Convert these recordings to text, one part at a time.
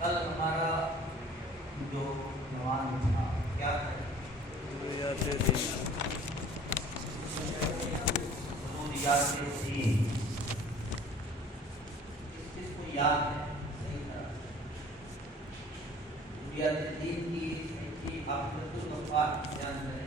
کل ہمارا جو عنوان تھا کیا تھا؟ ضروریات دین. کس کو یاد ہے؟ صحیح طرح ضروریات دین کی آپ کو مفاد بیان کریں.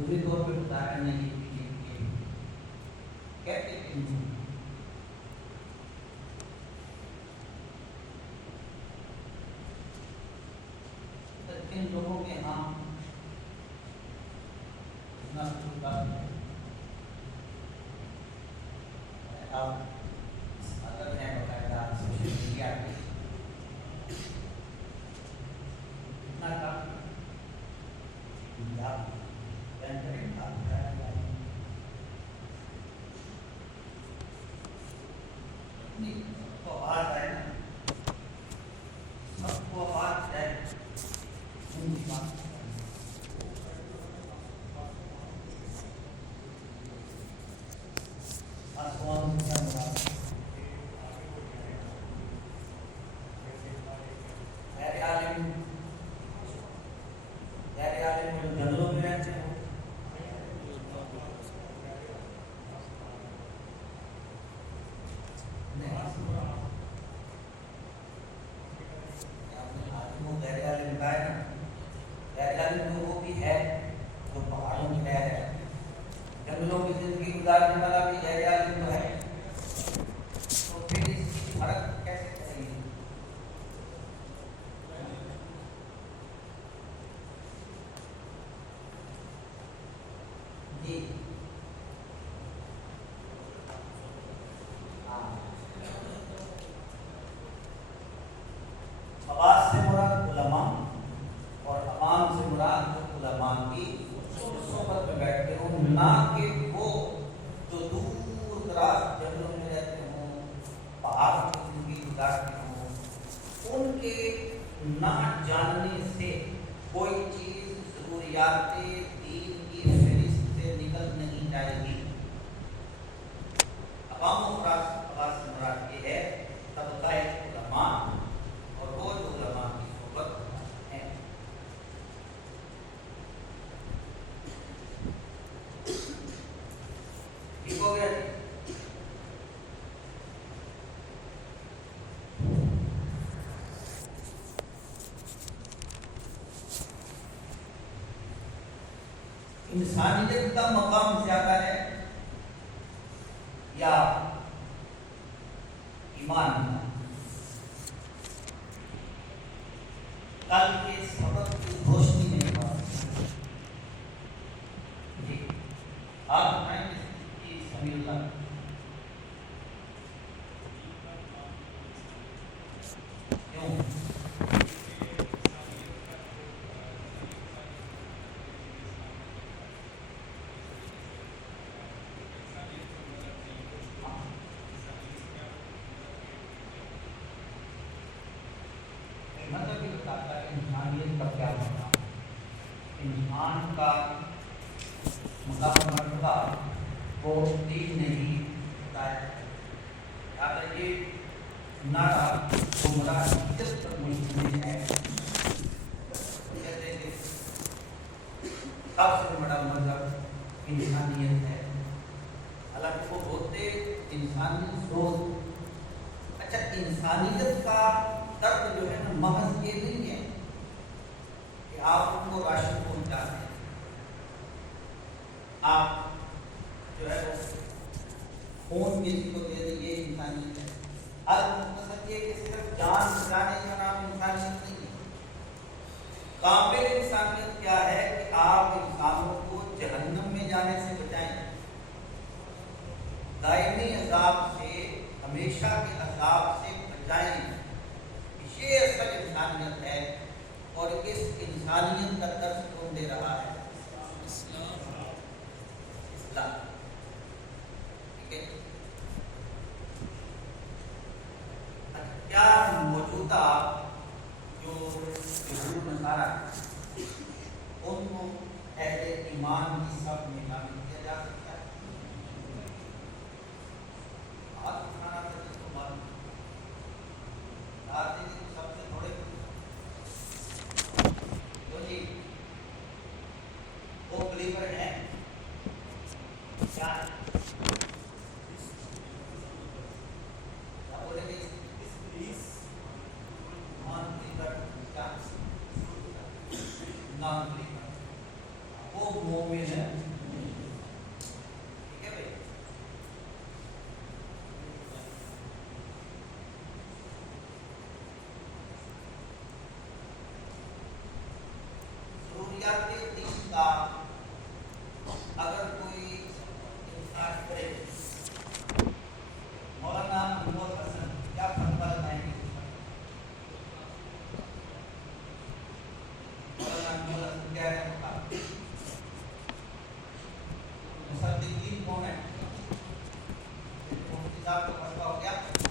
پوری طور پہ بتایا نہیں کہتے ہیں کن لوگوں کے ہاں اتنا آپ اگر ہیں باقاعدہ سوشل میڈیا پہ اتنا کام تو آواز آئے نا سب کو آواز جائے جنگلوں میں رہتے ہیں وہ بھی ہے جو پہاڑوں میں رہ رہے جنگلوں کی زندگی گزارنے والا بھی غیر عالم تو ہے. تو پھر اس کی فرق کیسے کریں گے؟ جی خواص سے مراد علماء اور عوام سے مراد علماء کی صحبت میں بیٹھتے ہوں، نہ کہ وہ جو دور دراز جنگلوں میں رہتے ہوں، پہاڑوں کی زندگی گزارتے ہوں. ان کے نہ جاننے سے کوئی چیز ضروریات انسانیت کا مقام زیادہ ہے یا ایمان کا؟ کل کے سبق کی روشنی میں بات جی آپ بتائیں کہ سمیع اللہ کیوں؟ مطلب یہ بتاتا ہے انسانیت کا کیا مقام، انسان کا مقام مرتبہ وہ دین نے ہی بتایا ہے۔ یاد رکھیے نعرہ گمراہیت پر مشتمل ہے۔ کہتے ہیں سب سے بڑا مذہب انسانیت ہے، حالانکہ وہ ہوتے انسانی سوچ۔ اچھا انسانیت کا درد جو ہے نا محض یہ نہیں ہے کہ آپ ان کو راشن پہنچاتے ہیں، آپ جو ہے وہ خون کسی کو دے دیں، یہ انسانیت ہے۔ مقصد یہ کہ صرف جان بچانے کا نام انسانیت نہیں ہے۔ کامل انسانیت کیا ہے کہ آپ انسانوں کو جہنم میں جانے سے بچائیں، دائمی عذاب سے، ہمیشہ کے عذاب سے بچائیں۔ یہ اصل انسانیت ہے، اور اس انسانیت کا درس کون دے رہا ہے؟ اسلام۔ ٹھیک ہے۔ کیا موجودہ جو یہود نصارہ ان کو اہل ایمان کی صف میں شامل کیا جا سکتا ہے؟ ہاتھ اٹھانا تھا جس کو معلوم آتے ہیں سب سے تھوڑے جو جی وہ بلیور ہیں کیا ہے؟ بولے گے نان بلیور کیا؟ نان بلیور وہ مومن ہے، ٹھیک ہے بھائی۔ ضروریات دین کا اگر کوئی انکار کرے، مولانا محمد حسن کیا فتویٰ لگائیں گے؟ مولانا محمد حسن کیا ہے ہوگا؟ مصدقین کون ہے؟ مفتی صاحب کو فتویٰ ہو گیا، اس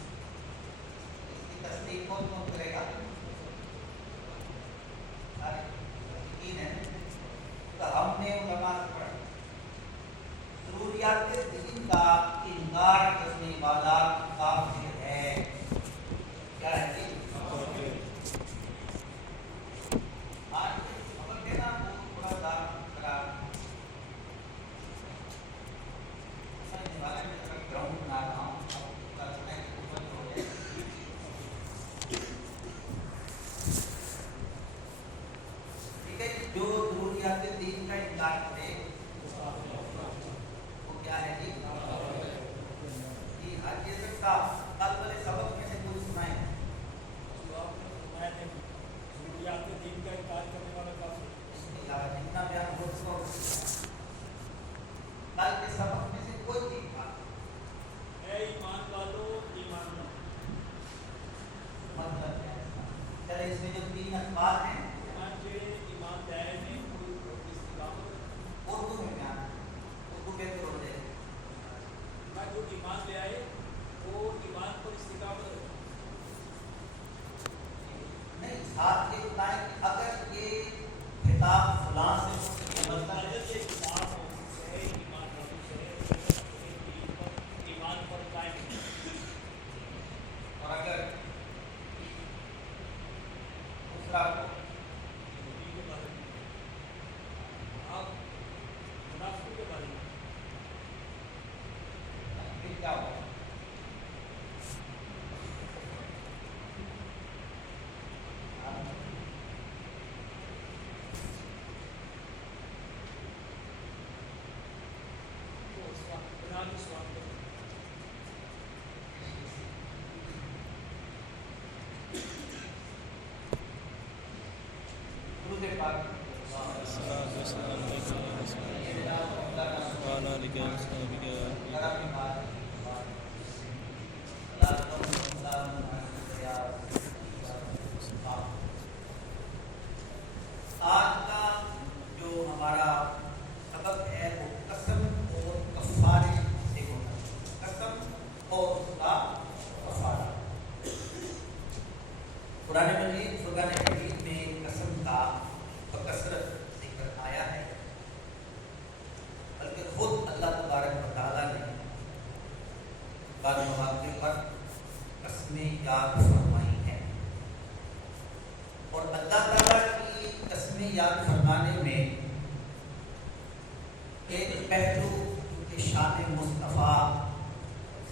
کی تصدیق کون کون کرے گا؟ مصدقین ہے۔ تو ہم نے علماء سے پڑھا ضروریات دین کا انکار کرنے والا کافر ہے۔ کیا ہے جی؟ آج خبر دینا تھوڑا سا خراب سمجھنے والے میں ذرا گراؤنڈ بنا رہا ہوں، کرنا ہے کہ اوپر ہو جائے۔ ٹھیک ہے، جو ضروریات دین کا انکار کرے وہ کیا ہے جی؟ جی حاجی اظہر صاحب کل والے سبق میں سے کچھ سنائیں۔ ضروریات دین کا انکار کرنے والا کافر۔ اس کے علاوہ جتنا بیان ہو سکو کل کے سبق میں سے کوئی چیز تھا۔ اے ایمان والو ایمان لاؤ۔ مطلب کیا ہے؟ چلے اس میں جو تین الفاظ ہیں ایمان دائر نے استقامت اردو میں بیان، اردو بہتر ہو جائے۔ جو ایمان لے آئے وہ ایمان پر استقامت رکھے۔ نہیں ساتھ یہ بتائیں کہ اگر یہ خطاب فلاں سے ہو تو یہ مطلب ہے یہ ایمان ہے، ایمان پر ایمان پر قائم ہے۔ اور اگر دوسرا کو کے بارے میں آپ منافقوں کے بارے میں پھر کیا ہوگا؟ درود پاک آج کا جو ہمارا سبق ہے وہ قسم اور کفارے سے ہونا ہے. قسم اور اس کا کفارہ. قرآن مجید فرقان حمید میں قسم کا بکثرت ذکر آیا ہے، بلکہ خود اللہ تبارک و تعالیٰ نے بعض مواقع پر قسمیں یاد فرمائی ہیں. اور اللہ تعالیٰ کی قسمیں یاد فرمانے میں ایک پہلو جو کہ شان مصطفیٰ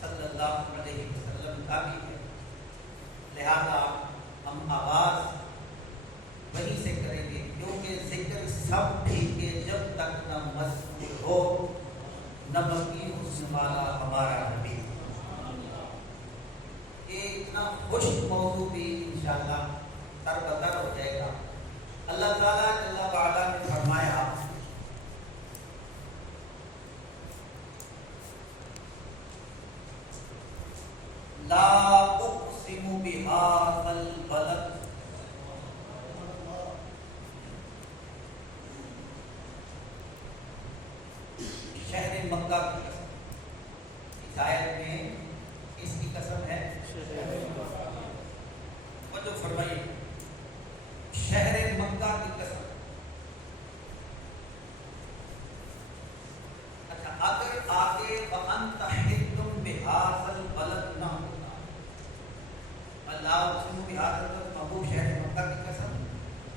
صلی اللہ علیہ وسلم کا بھی ہے، لہذا ہم آغاز وہیں سے کریں گے، کیونکہ ذکر سب ٹھیک ہے جب تک نہ مذکور ہو نہ مکی حسن والا ہمارا نبی. یہ اتنا خوش موضوع بھی انشاءاللہ تر بدر ہو جائے گا. اللہ تعالیٰ جل وعلا نے فرمایا لا اقسم بهذا البلد، شہر مکہ کی قسم. اس آیت میں اس کی قسم ہے وہ جو فرمائیے شہر مکہ کی قسم. اچھا، اگر آگے وَأَنْتَ حِلٌّ بِهَٰذَا الْبَلَدِ نہ ہوتا، اللہ اقسم بهذا البلد محبوب شہر مکہ کی قسم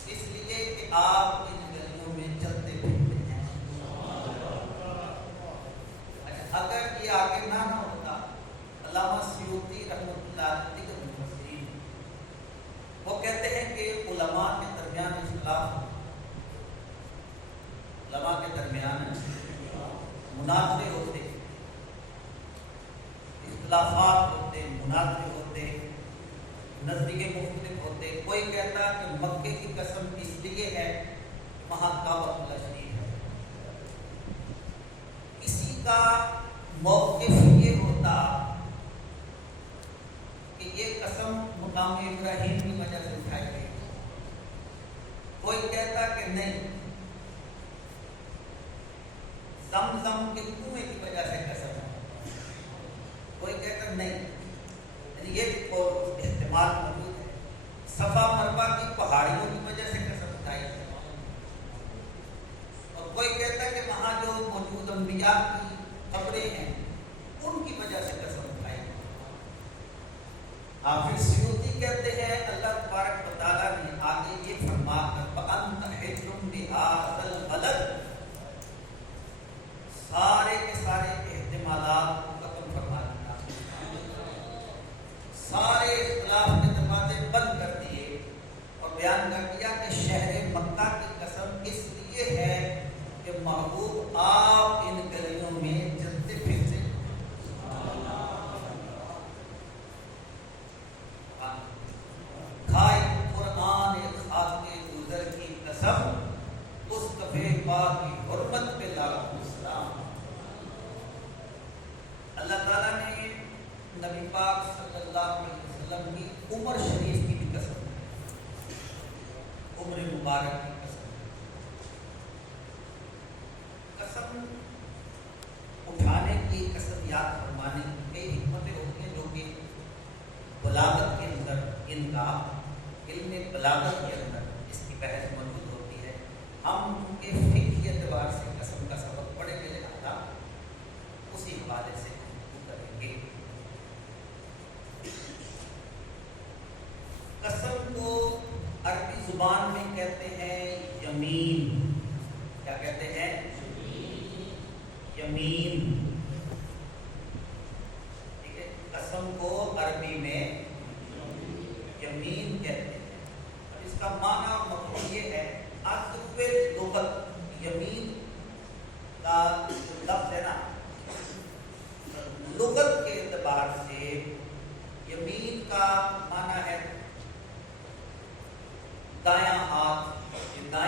اس لیے کہ آپ ان گلیوں میں چلتے پھرتے ہیں. اچھا، اگر یہ آگے نہ ہوتا، علامہ سیوطی رحمۃ اللہ علیہ کے مفسرین وہ کہتے ہیں کہ علماء کے درمیان اختلاف، علماء کے درمیان مناظرے ہوتے، اختلافات ہوتے، مناظرے ہوتے، نزدیک مختلف ہوتے. کوئی کہتا کہ مکے کی قسم اس لیے ہے وہاں کعبۃ اللہ شریف ہے. کسی کا موقف یہ ہوتا کہ یہ قسم مقام ابراہیم کی وجہ سے اٹھائی گئی. کوئی کہتا کہ نہیں، زمزم کے کنویں کی وجہ سے قسم ہے. کوئی کہتا نہیں، یعنی یہ اور احتمال موجود ہے. صفا مروا کی پہاڑیوں کی وجہ سے قسم اٹھائی ہے. اور کوئی کہتا ہے کہ وہاں جو موجود انبیاء کی قبریں ہیں ان کی وجہ سے قسم اٹھائی ہے. حافظ سیوطی کہتے ہیں اللہ تبارک و تعالیٰ نے آگے یہ فرما کر وَأَنْتَ حِلٌّ بِهَٰذَا الْبَلَدِ سارے کے سارے احتمالات کو ختم فرما دیا، سارے اختلاف کے دروازے بند کر دیے اور بیان کر دیا کہ شہر مکہ کی قسم اس لیے ہے کہ محبوب آپ ان گلیوں میں چلتے پھرتے. کھائے قرآن خاکے گزر کی قسم مصطفیٰ پاک کی حرمت پہ لاکھوں سلام. اللہ تعالیٰ نے نبی پاک صلی اللہ علیہ وسلم کی عمر شریف کی بھی قسم، عمر مبارک کی قسم. قسم اٹھانے کی، قسم یاد فرمانے کی کئی حکمتیں ہوتی ہیں جو کہ بلاغت کے اندر، ان کا علم بلاغت کے اندر اس کی بحث موجود ہوتی ہے. ہم کے فقہی اعتبار سے قسم کا سبق پڑھے کے لہٰذا اسی حوالے سے کریں گے. قسم کو عربی زبان میں کہتے ہیں یمین. کیا کہتے ہیں؟ یمین. ٹھیک ہے، قسم کو عربی میں یمین کہتے ہیں. اور اس کا معنی اور مفہوم یہ ہے، اصل لغت یمین کا لفظ ہے نا، لغت کے اعتبار سے یمین کا معنی ہے دایاں ہاتھ، دائیں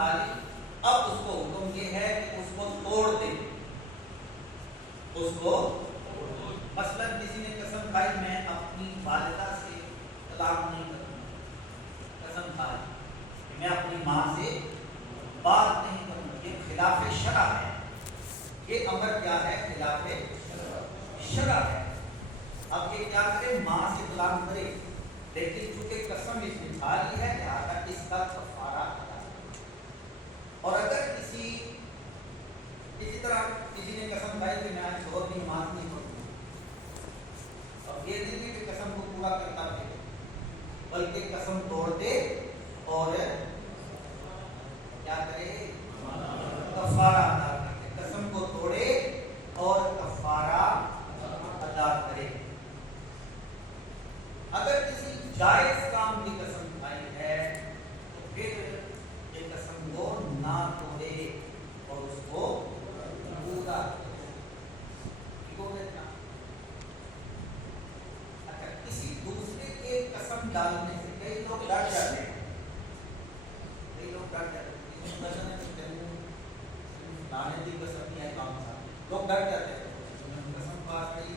کھا لی، اب اس کو حکم یہ ہے کہ اس کو توڑ دے، اس کو مثلا کسی نے قسم کھائی میں اپنی والدہ سے طلاق نہیں کروں گا، قسم کھائی کہ میں اپنی ماں سے بات نہیں کروں گا، یہ خلاف شرع ہے، یہ امر کیا ہے؟ خلاف شرع ہے۔ اب یہ کیا کرے؟ ماں سے طلاق کرے، لیکن چونکہ قسم اس نے کھا لی ہے لہٰذا اس کا کفارہ ادا کرے۔ اور اگر اسی طرح کسی نے قسم کھائی کہ میں آج ظہر کی نماز نہیں پڑھوں گا، اور یہ نہیں کہ قسم کو پورا کرتا رہے، بلکہ قسم توڑ دے اور کیا کرے؟ کفارہ ادا کرے، قسم کو توڑے اور کفارہ ادا کرے۔ اگر کسی جائز کام کی قسم کھائی ہے تو پھر یہ قسم کو نہ توڑے اور اس کو پورا کرے۔ اگر کسی دوسرے کے قسم ڈالنے سے کئی لوگ ڈر جاتے ہیں، لانے کی قسم نہیں ہے کام کا، لوگ ڈر جاتے ہیں، قسم پاس نہیں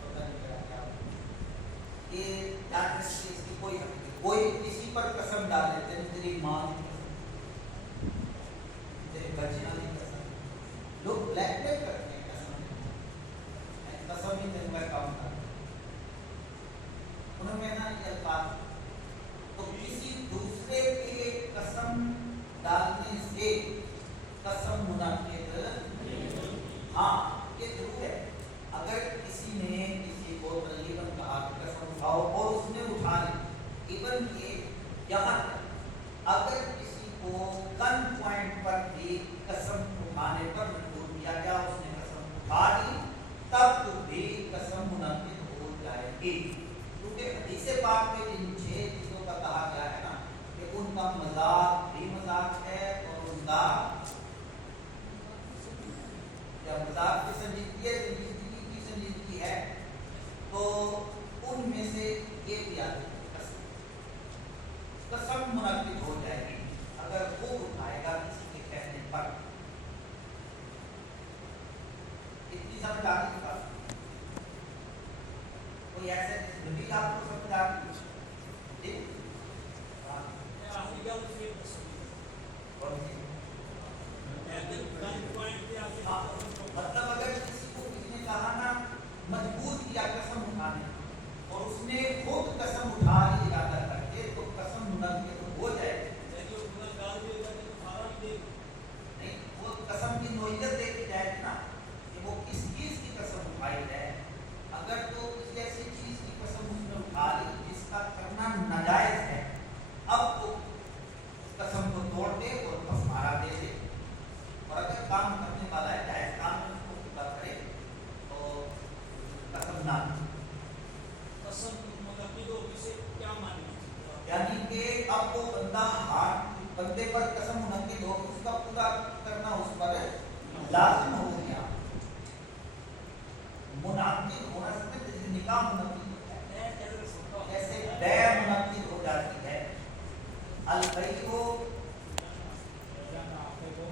پتہ نہیں کرا کیا یہ چیز کی کوئی کسی پر قسم ڈال دیتے ہیں، تیری ماں کی قسم، تیرے بچیاں کی قسم، لوگ بلیک میل کرتے ہیں قسم ہی دن کا کام کرتے ہیں، انہوں نے نا یہ الفاظ تو کسی دوسرے کے قسم ڈالنے سے قسم منعقد، ہاں یہ ضرور ہے، اگر کسی نے کسی کو تقریباً کہا کہ قسم اٹھاؤ اور اس نے اٹھا لی، ایون کہ یہاں تک اگر کسی کو گن پوائنٹ پر بھی قسم اٹھانے پر مجبور کیا گیا، اس نے قسم اٹھا لی، تب بھی قسم منعقد ہو جائے گی، کیونکہ حدیث پاک میں جن 6 چیزوں کا کہا گیا ہے نا کہ ان کا مذاق بھی مذاق ہے اور ان کا کیا مذاق کی سنجیدگی ہے، سنجیدگی کی سنجیدگی ہے، تو ان میں سے یہ بھی آتی ہے قسم منعقد ہو جائے گی اگر وہ اٹھائے گا کسی کے کہنے پر۔ اتنی سمجھ آتی ہے بات؟ کوئی ایسے زمین آپ کو سمجھ آتی ہے؟ مطلب اگر کسی کو کسی نے کہا نا مجبور کیا قسم اٹھانے اور اس نے خود قسم اٹھا لی ارادہ کر کے تو قسم منعقد ہو جائے نہیں، وہ قسم کی نوعیت دیکھی جائے گی نا کہ وہ کس چیز کی قسم اٹھائی ہے، اگر تو کسی ایسی چیز کی قسم اس نے اٹھا لی جس کا کرنا ناجائز ہے، اب وہ قسم کو توڑ دے اور کفارہ دے دے، اور اگر کام کرنے والا ہے جائز کام میں اس کو پورا کرے تو قسم نہ، قسم منعقد ہونے سے کیا معنی؟ یعنی کہ اب وہ بندے پر قسم منعقد ہو، اس کا پورا کرنا اس پر لازم ہو گیا۔ منعقد ہونا سے جیسے نکاح منعقد ہوتا ہے، جیسے بیع منعقد ہو جاتی ہے، البیع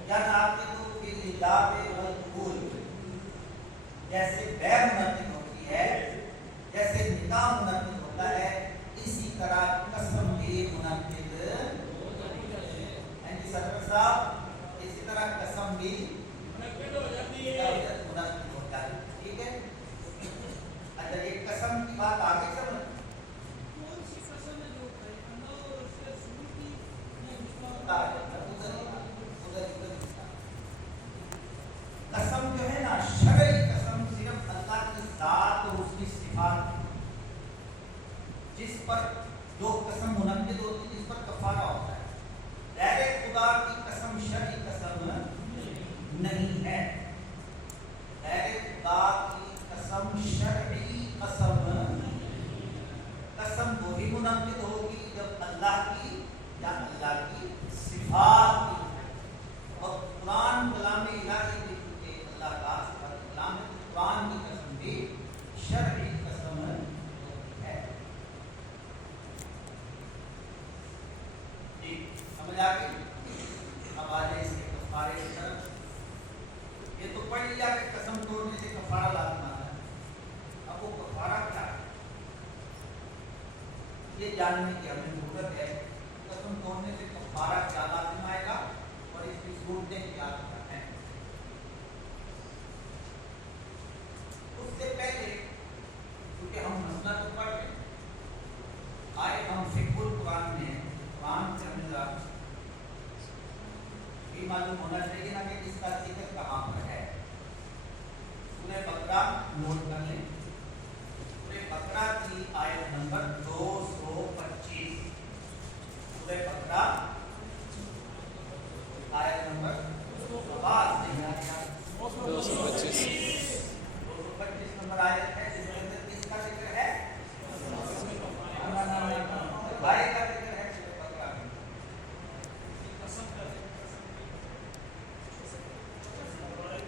ینعقد بالإجاب والقبول، جیسے بیع منعقد ہوتی ہے، جیسے نکاح منعقد ہوتا ہے، اسی طرح قسم بھی منعقد صدر صاحب، اسی طرح قسم بھی منعقد ہوتا ہے، ٹھیک ہے؟ اچھا یہ قسم کی بات آگے سمجھ قسم جو ہے نا شرعی قسم صرف اللہ کی ذات اور اس کی صفات، جس پر جو قسم منعقد ہوتی ہے، جس پر کفارہ ہوتا ہے، غیر خدا کی قسم شرعی قسم نہیں ہے، غیر خدا کی قسم شرعی قسم، قسم وہی منعقد ہوگی جب اللہ کی یا اللہ کی صفات کی، اور قرآن کلام الہی بھی کیونکہ اللہ کا صفات کلام ہے، قرآن کی قسم بھی شرعی قسم ہے۔ جی سمجھ آ گئی؟ یہ جاننے کی ہمیں ضرورت ہے قسم توڑنے سے کفارہ کیا لازم آئے گا اور اس کی صورتیں کیا ہیں۔ اس سے پہلے کیونکہ ہم مسئلہ تو پڑھ رہے ہیں، آئے ہم فقہ القرآن میں قرآن سے ہمیں یہ معلوم ہونا چاہیے نا کہ اس کا ذکر کہاں پر ہے۔ سورہ بقرہ نوٹ کر لیں، سورہ بقرہ کی آیت نمبر 225، سورہ بقرہ آیت نمبر 225 نمبر آیت ہے، جس کے اندر کس کا ذکر ہے؟ بھائی کا ذکر ہے سورہ بقرہ میں۔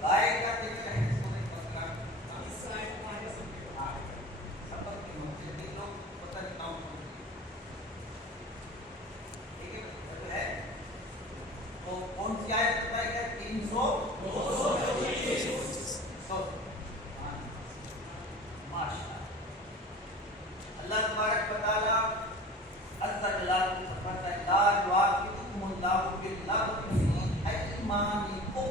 بھائی کا ذکر ہے سورہ بقرہ میں۔ سبق کی مختلف لوگ پتہ نہیں کام کرتے، ٹھیک ہے تو کون سی آیت بتائی ہے؟ 325 ماشاء اللہ تبارک و تعالی عز جلالہ فرماتا ہے لا یؤاخذکم اللہ باللغو فی ایمانکم،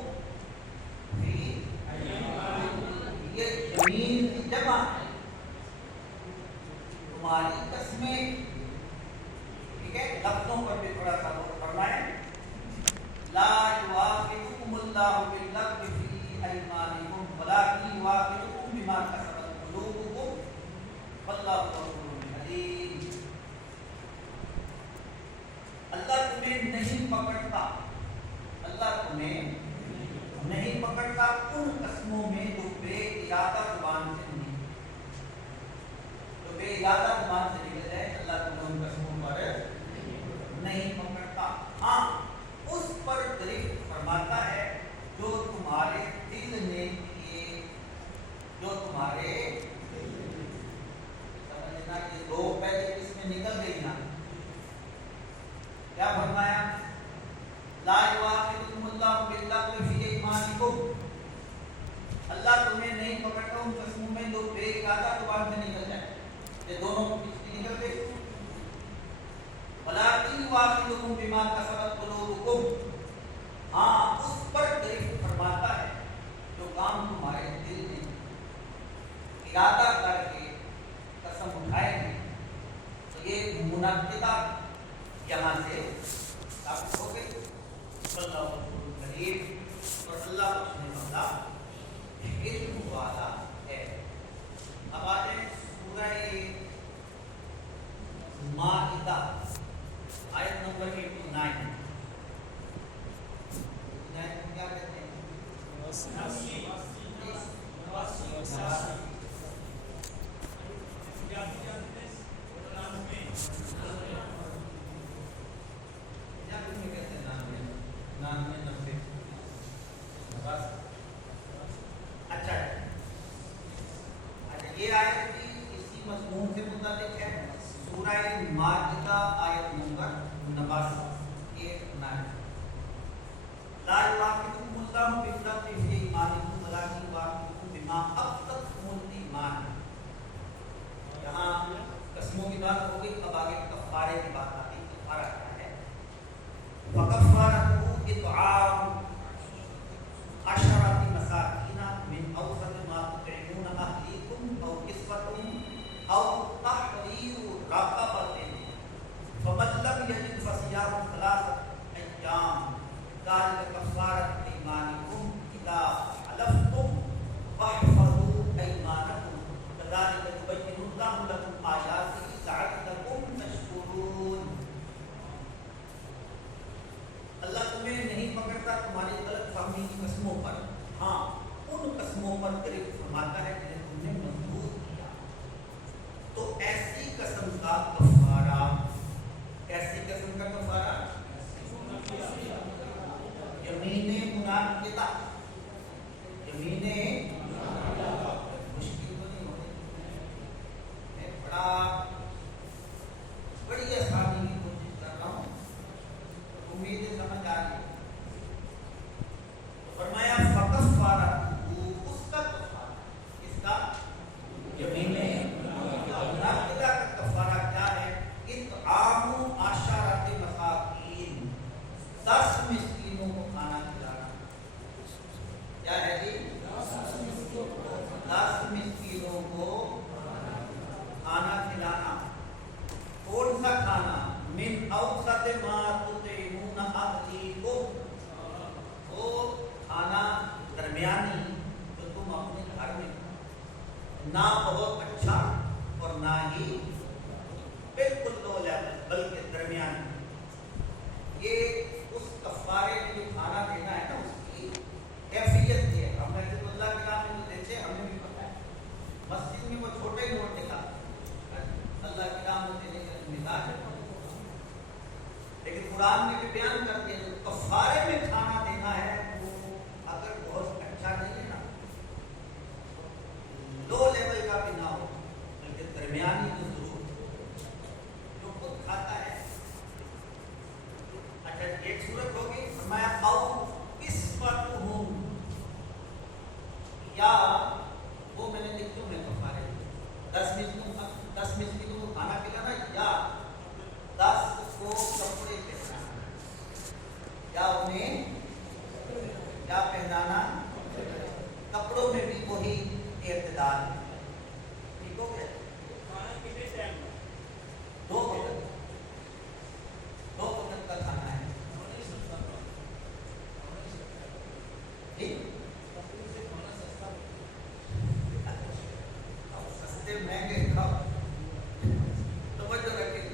یہ یمین کی جمع ہے، تمہاری قسمیں، ٹھیک ہے، لفظوں پر بھی تھوڑا سا غور کرنا ہے۔ لا یؤاخذکم اللہ باللغو فی ایمانکم ولکن یؤاخذکم بما کسبت قلوبکم واللہ غفور حلیم۔ اللہ تمہیں نہیں پکڑتا، اللہ تمہیں نہیں پکڑتا ان قسموں میں جو بے ارادہ زبان سے نہیں، جو بے ارادہ زبان سے نکل جائے، اللہ تمہیں ان قسموں پر نہیں پکڑتا، ہاں اس پر گرفت فرماتا ہے جو تمہارے دل نے کیے، جو تمہارے سمجھنا یہ دو پہلے اس میں نکل گئی نا، کیا فرمایا؟ لا یؤاخذکم اللہ باللغو فی ایمانکم، اللہ تمہیں نہیں پکڑتا ان قسموں میں جو بے ارادہ زبان سے نکل جائے، یہ دونوں کس کی نکل گئی؟ ولکن یؤاخذکم بما کسبت قلوبکم، ہاں اس پر گرفت فرماتا ہے جو کام تمہارے دل نے ارادہ کر کے قسم اٹھائے ہیں، تو یہ منعقدہ یہاں سے ثابت ہو گئی۔ اللہ غفور کریم، اور اللہ بخشنے والا علم والا ہے۔ اب آ جائیں سورہ مائدہ آیت نمبر 89 کو کیا کہتے ہیں؟ اچھا یہ آیت بھی اسی مضمون سے متعلق ہے، سورہ مائدہ آیت نمبر 89 لا یؤاخذکم اللہ باللغو فی ایمانکم ولکن یؤاخذکم بما عقدتم الایمان، یہاں قسموں کی بات ہو گئی، اب آگے کفارے کی بات آتی ہے۔ کفارہ کیا ہے؟ فکفارتہ اطعام 10 مساکین من اوسط ما تطعمون اہلیکم او کسوتہم او تحریر رقبۃ فمن لم یجد فصیام 3 ایام ذلک کفارۃ ایمانکم اذا حلفتم واحفظوا ایمانکم کذلک یبین اللہ لکم آیاتہ لعلکم تشکرون۔ من اوسط ما تطعمون اهلیکم، وہ کھانا درمیانی جو تم اپنے گھر میں، نہ بہت اچھا اور نہ ہی بالکل لو لیول، بلکہ درمیانی. یہ اس کفارے میں جو کھانا دینا ہے نا، اس کی کیفیت یہ ہے. ہم مسجد اللہ کے نام میں جو دیتے ہیں ہمیں بھی پتہ ہے، مسجد میں وہ چھوٹے ہی نوٹ دکھا اللہ کے نام میں دینے کا مثال ہے، لیکن قرآن میں بھی بیان کر دیا جو کفارے میں کھانا دینا ہے وہ اگر بہت اچھا نہیں ہے نا، لو لیول کا بھی نہ ہو بلکہ درمیانی تو ضرور جو خود کھاتا ہے. اچھا ایک صورت ہوگی فرمایا او کسوتہم، یا وہ میں نے لکھوں میں کفارے 10 مسکینوں کو کھانا کھلانا، یا 10 کو کپڑے پہنانا، یا انہیں کیا پہنانا، کپڑوں میں بھی وہی اعتدال ہے. ٹھیک ہو گیا؟ کھانا کتنے ٹائم میں؟ 2 وقت کا کھانا ہے. ٹھیک، سستے مہنگے کھاؤ، توجہ رکھیں.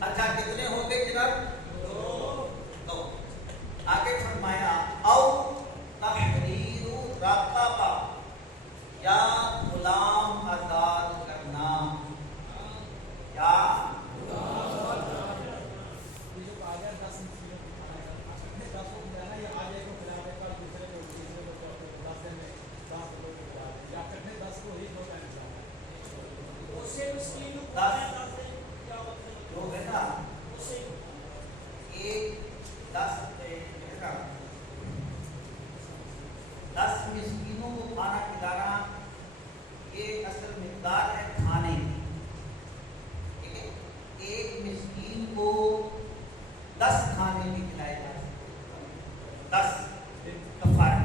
اچھا کتنے ہو گئے جناب؟ 2. آگے فرمایا او تحریر رقبہ، یا غلام آزاد کرنا، یا جو ہے نا ایک 10 مسکینوں کو کھانا کھلانا، یہ اصل مقدار ہے کھانے کی. ٹھیک ہے، ایک مسکین کو 10 کھانے بھی کھلائے جا سکتے، 10 کفارے.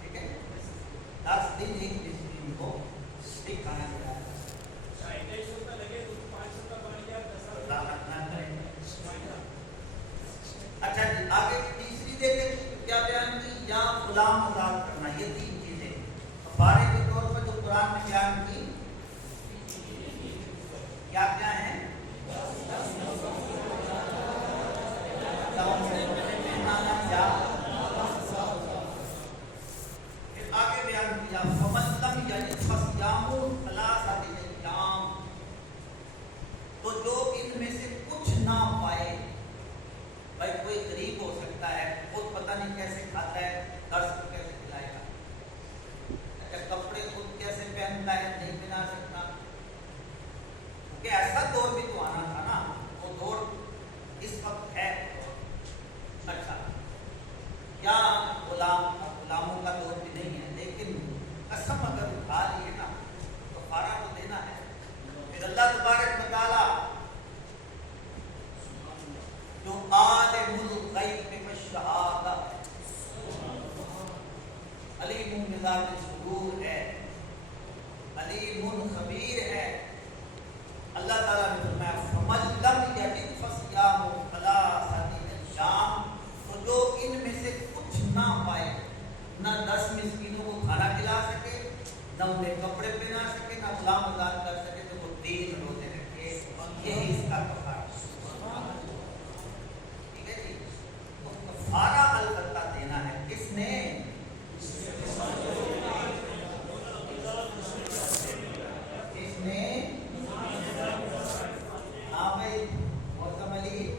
ٹھیک ہے، 10 دن ایک مسکین کو ایک کھانا کھلایا. اچھا جی آگے تیسری دیکھیں کیا بیان کی، یا غلام آزاد کرنا. یہ 3 چیزیں کفارے کے طور پر جو قرآن میں بیان کی کیا کیا ہیں؟ پھر آگے بیان کیا فمن لم یجد فصیام ثلاثۃ ایام، تو جو ان میں سے کچھ نہ پائے. بھائی کوئی غریب ہو سکتا ہے، خود پتہ نہیں کیسے کھاتا ہے، درس کو کیسے کھلائے گا. اچھا کپڑے خود کیسے پہنتا ہے، نہیں پہنا سکتا، کہ ایسا دور بھی تو آنا تھا نا. وہ دور اس وقت ہے. اچھا یا غلاموں کا دور بھی نہیں ہے، لیکن قسم اگر اٹھا لیے نا تو کفارہ تو دینا ہے. پھر اللہ تبارک و تعالیٰ جو عالم الغیب والشہادہ، علیم بذات الصدور ہے، علیم خبیر ہے. اللہ تعالیٰ نے فرمایا فمن لم یجد فصیام ثلاثۃ ایام، تو جو ان میں سے کچھ نہ پائے، نہ 10 مسکینوں کو کھانا کھلا سکے، نہ انہیں کپڑے پہنا سکے، نہ غلام آزاد کر سکے، تو وہ 3 روزے رکھے. یہی اس کا کفارہ. ٹھیک ہے جی، تو کفارہ البتہ دینا ہے. کس نے؟ کس نے؟ ہاں بھائی موسم علی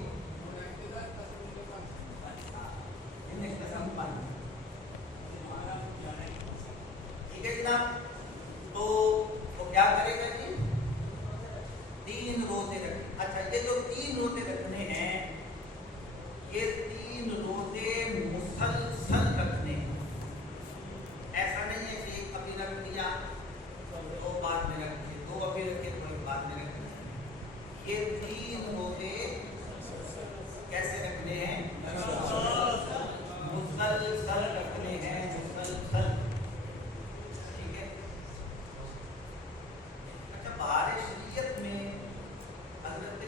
انہیں قسم پن. ٹھیک ہے جناب، تو وہ کیا کرے گا جی؟ 3 روزے رکھنے. اچھا یہ جو 3 روزے رکھنے ہیں، یہ 3 روزے مسلسل رکھنے ہیں. ایسا نہیں ہے کہ ایک ابھی رکھ دیا 2 بعد میں رکھ دیے، 2 ابھی رکھے 2 بعد میں رکھ دیے. یہ 3 روزے کیسے رکھنے ہیں؟ مسلسل رکھنے ہیں، مسلسل. ٹھیک ہے. اچھا بہار شریعت میں حضرت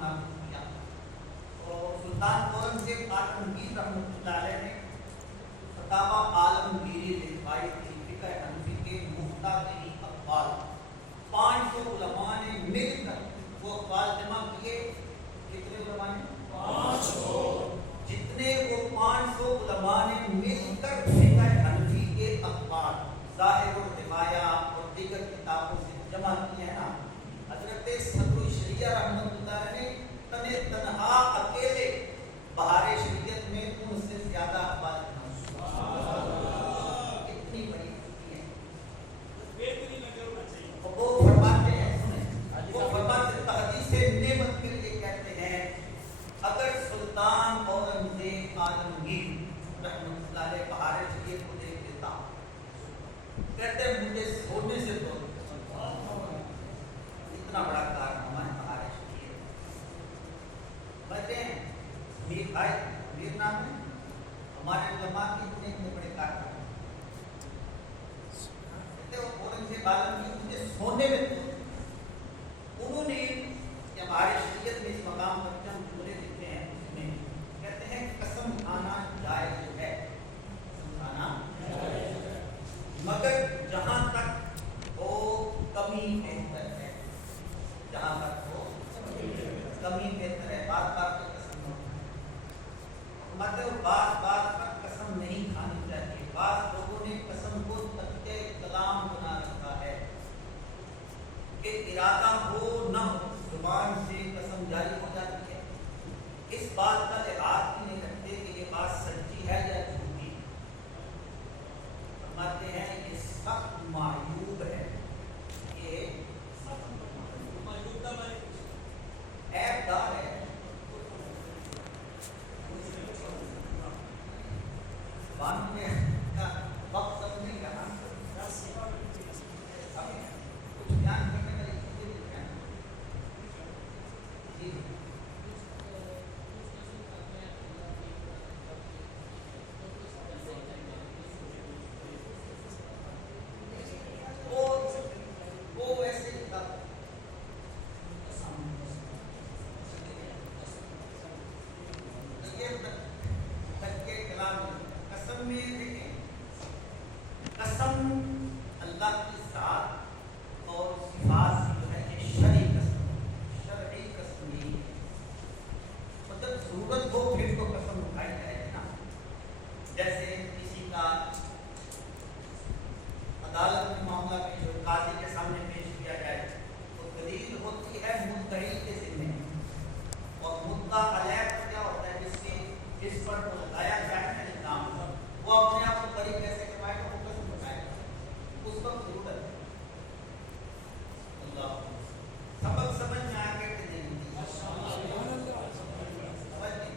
نافذ کیا. تو سلطان اورنگزیب عالمگیر رحمۃ اللہ علیہ نے فتاوی عالمگیری لکھوائی تھی فقہ حنفی کے مختلف اقوال. 500 علماء نے مل کر وہ اقوال جمع کیے. کتنے علماء نے؟ 500. جتنے وہ 500 علماء نے مل کر فقہ حنفی کے اقوال ظاہر الرعایا اور دیگر کتابوں سے جمع کیے ہیں نا، حضرت صدر الشریعہ رحمۃ اللہ نے تنہا اکیلے بہار شریعت میں ان سے زیادہ اقوال اتنی بڑی ہے. وہ فرماتے ہیں، سنیں، وہ فرماتے تحدیث نعمت کے لیے کہتے ہیں اگر سلطان اورنگزیب عالمگیر رحمۃ اللہ علیہ بہار شریعت کو دیکھ لیتا، کہتے ہیں مجھے سونے سے تو اتنا بڑا کارنامہ ہے بہار شریعت. بچے ہیں میر بھائی، میر نام ہے ہمارے علماء کے اتنے بڑے کارنامے. کہتے ہیں اورنگزیب عالمگیر مجھے سونے میں تو انہوں نے ہمارے شریعت میں اس مقام پر چند جملے لکھے ہیں. اس میں کہتے ہیں قسم کھانا جائز ہے، قسم کھانا مگر جہاں تک وہ کمی بہتر ہے، جہاں تک وہ کمی بہتر ہے. بات بات پر قسم مطلب بات بات پر قسم نہیں کھانی چاہیے. بعض لوگوں نے قسم کو تقدے کلام بنا رکھا ہے کہ ارادہ ہو نہ ہو زبان سے قسم جاری ہو جاتی ہے. اس بات کا لحاظ بھی نہیں رکھتے کہ یہ بات سچی ہے یا جھوٹی. فرماتے ہیں یہ سخت معیوب ہے، یہ عیب دار ہے. باندھنے کا وقت سب نہیں کرنا، کچھ بیان کرنے کا جی. وہ ویسے قسم میں دیکھیں، قسم اللہ کی ذات اور صفات کی جو ہے یہ شرعی قسم نہیں ہے. مطلب ضرورت ہو پھر تو قسم اٹھائی جائے گی نا. جیسے کسی کا عدالت میں معاملہ پیش ہو، قاضی کے سامنے پیش کیا جائے تو دلیل ہوتی ہے مدعی کے ذمہ، اور مدعا علیہ پر کیا ہوتا ہے جس پر لگایا جائے نا الزام، وہ اپنے آپ کو بری کیسے کروائے گا، وہ قسم اٹھائے گا. اس وقت ضرورت ہے. اللہ سبق سمجھ میں آ کے نہیں سمجھ نہیں.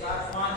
4-5